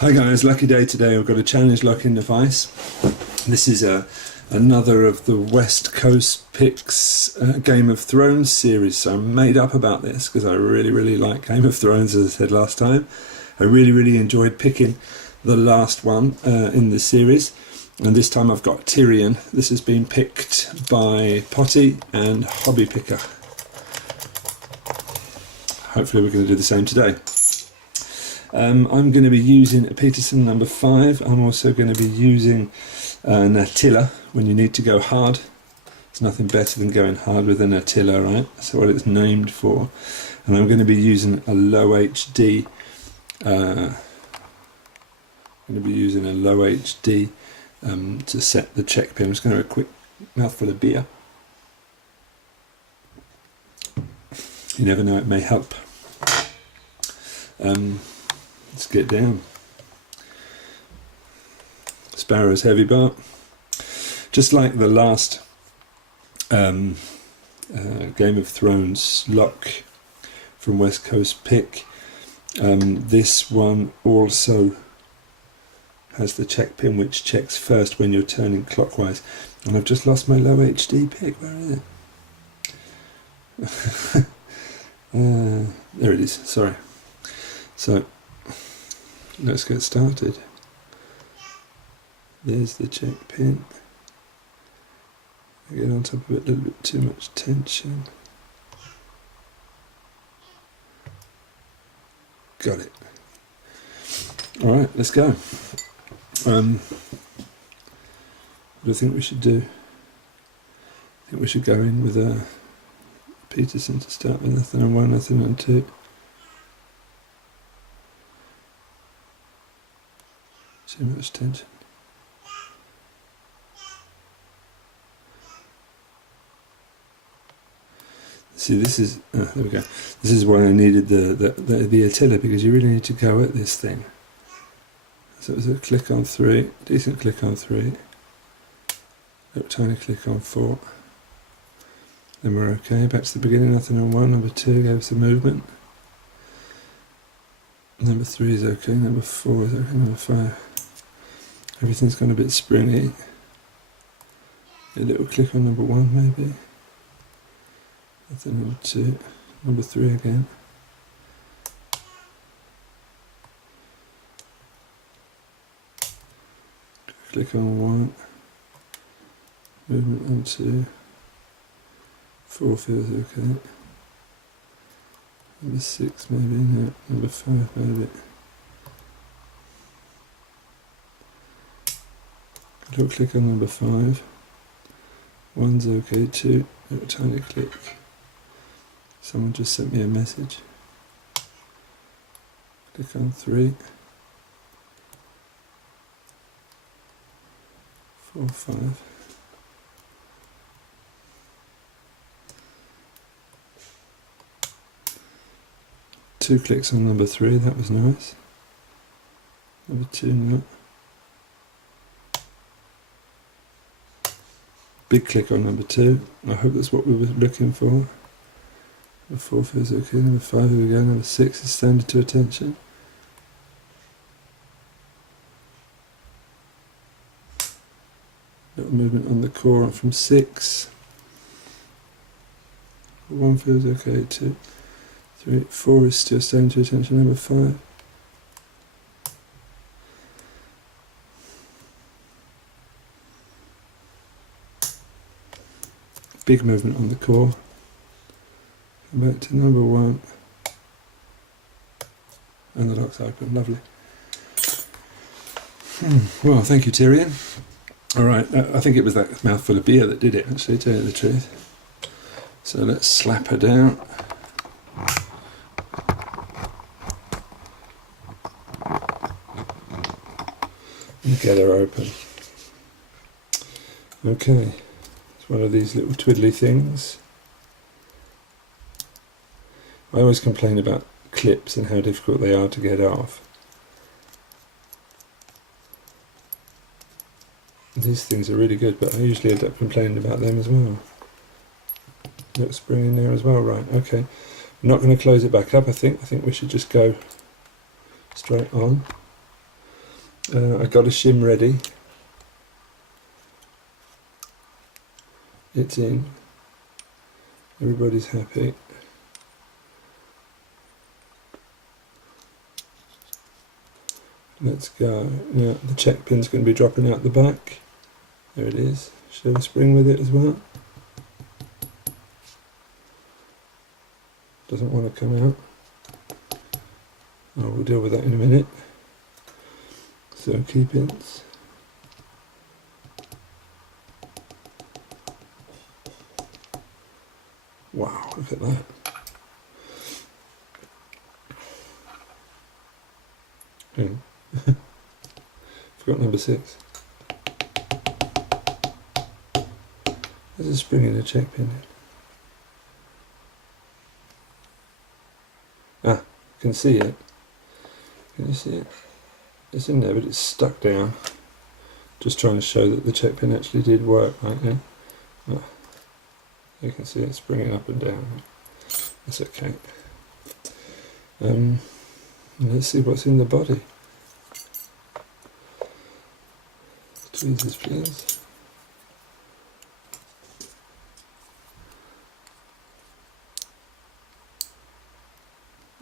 Hi guys, lucky day today. We've got a challenge locking device. This is another of the West Coast Picks Game of Thrones series. So I'm made up about this because I really like Game of Thrones, as I said last time. I really enjoyed picking the last one in the series. And this time I've got Tyrion. This has been picked by Potty and Hobby Picker. Hopefully we're going to do the same today. I'm going to be using a Peterson number 5. I'm also going to be using an Attila when you need to go hard. There's nothing better than going hard with an Attila, right? That's what it's named for. And I'm going to be using a low HD. I'm going to be using a low HD to set the check pin. I'm just going to have a quick mouthful of beer. You never know, it may help. Let's get down. Sparrow's heavy bar. Just like the last Game of Thrones lock from West Coast Pick, this one also has the check pin which checks first when you're turning clockwise. And I've just lost my low HD pick. Where is it? There it is, sorry. So let's get started. There's the check pin. I get on top of it, a little bit too much tension. Got it. Alright, let's go. What do I think we should do? I think we should go in with a Peterson to start with. Nothing on 1, nothing on 2. Too much tension. See, this is there we go. This is why I needed the Attila, because you really need to go at this thing. So it was a click on 3, decent click on 3, little tiny click on 4. Then we're okay. Back to the beginning. Nothing on 1. Number 2 gave us the movement. Number 3 is okay. Number 4 is okay. Number 5. Everything's gone a bit springy. A little click on number 1 maybe. Nothing. Number 2. Number 3 again. Click on 1. Movement on 2. 4 feels okay. Number 6 maybe. No. Number 5 maybe. Little click on number 5. 1's okay, 2, little tiny click. Someone just sent me a message. Click on 3. 4, 5. Two clicks on number 3, that was nice. Number 2, no. Big click on number 2. I hope that's what we were looking for. Number 4 feels okay. Number 5, here we go. Number 6 is standing to attention. Little movement on the core from 6. 1 feels okay. 2, 3, 4 is still standing to attention. Number 5. Big movement on the core. Come back to number 1. And the lock's open. Lovely. Well, thank you, Tyrion. Alright, I think it was that mouthful of beer that did it, actually, to tell you the truth. So let's slap her down. And get her open. Okay. One of these little twiddly things. I always complain about clips and how difficult they are to get off. These things are really good, but I usually end up complaining about them as well. Little spring in there as well, right, okay. I'm not going to close it back up, I think we should just go straight on. I got a shim ready. It's in. Everybody's happy. Let's go. Now the check pin's going to be dropping out the back. There it is. Should have a spring with it as well. Doesn't want to come out. Oh, we'll deal with that in a minute. So key pins. Wow, look at that. Forgot number 6. There's a spring in the check pin. Ah, you can see it. Can you see it? It's in there, but it's stuck down. Just trying to show that the check pin actually did work right there. Ah, you can see it springing up and down. That's okay. Let's see what's in the body. Tweezers, please.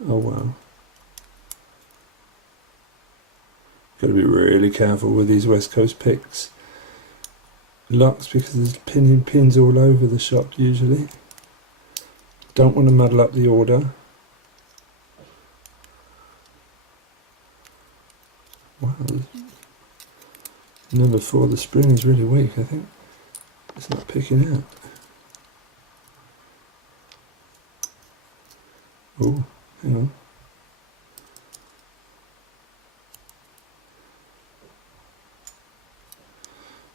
Oh wow. Got to be really careful with these West Coast picks. Locks, because there's pinning pins all over the shop usually. Don't want to muddle up the order. Wow. Number 4, the spring is really weak, I think. It's not picking out. Oh, hang on.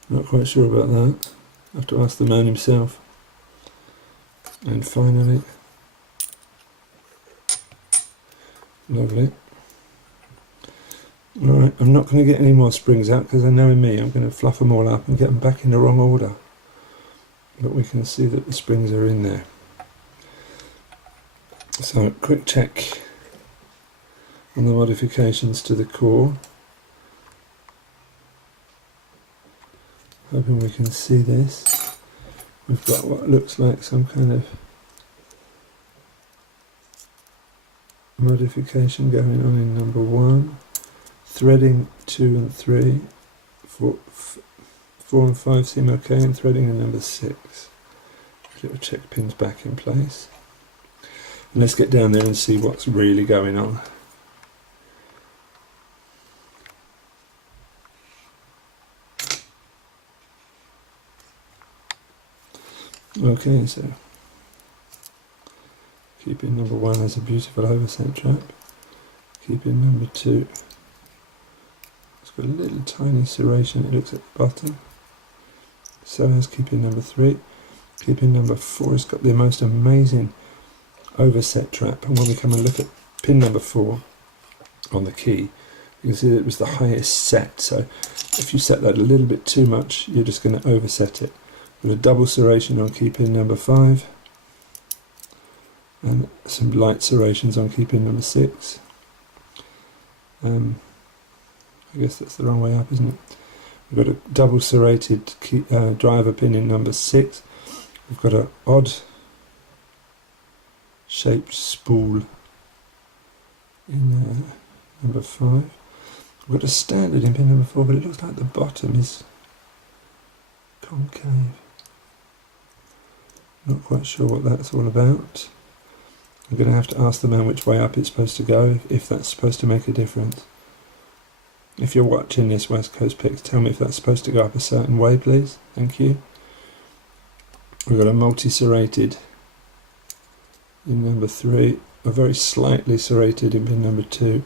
Not quite sure about that. I have to ask the man himself. And finally, lovely. Alright, I'm not going to get any more springs out because I know in me I'm going to fluff them all up and get them back in the wrong order. But we can see that the springs are in there. So, quick check on the modifications to the core. Hoping we can see this. We've got what looks like some kind of modification going on in number 1. Threading 2 and 3, 4 and 5 seem okay, and threading in number 6. Little check pins back in place. And let's get down there and see what's really going on. Okay, so keeping number 1 has a beautiful overset trap. Keeping number 2. Got a little tiny serration, it looks at the bottom. So has keeping number 3. Keeping number 4 has got the most amazing overset trap, and when we come and look at pin number 4 on the key, you can see that it was the highest set, so if you set that a little bit too much, you're just going to overset it. With a double serration on key pin number 5, and some light serrations on key pin number 6. I guess that's the wrong way up, isn't it? We've got a double serrated key, driver pin in number 6. We've got an odd shaped spool in number 5. We've got a standard in pin number 4, but it looks like the bottom is concave. Not quite sure what that's all about. I'm going to have to ask the man which way up it's supposed to go, if that's supposed to make a difference. If you're watching this West Coast Picks, tell me if that's supposed to go up a certain way, please. Thank you. We've got a multi-serrated in number 3, a very slightly serrated in pin number 2,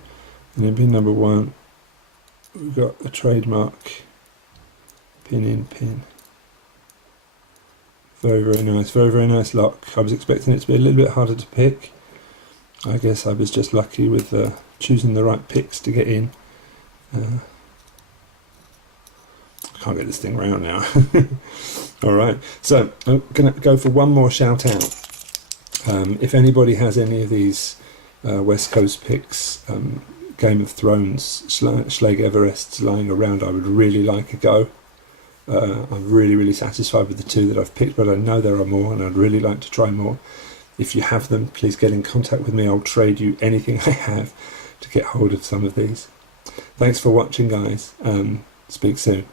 and in pin number 1 we've got a trademark pin in pin. Very, very nice lock. I was expecting it to be a little bit harder to pick. I guess I was just lucky with choosing the right picks to get in. I can't get this thing round now. Alright, so I'm going to go for one more shout out. If anybody has any of these West Coast picks, Game of Thrones Schlage Everests lying around, I would really like a go. I'm really satisfied with the 2 that I've picked, but I know there are more and I'd really like to try more. If you have them, please get in contact with me. I'll trade you anything I have to get hold of some of these. Thanks for watching, guys. Speak soon.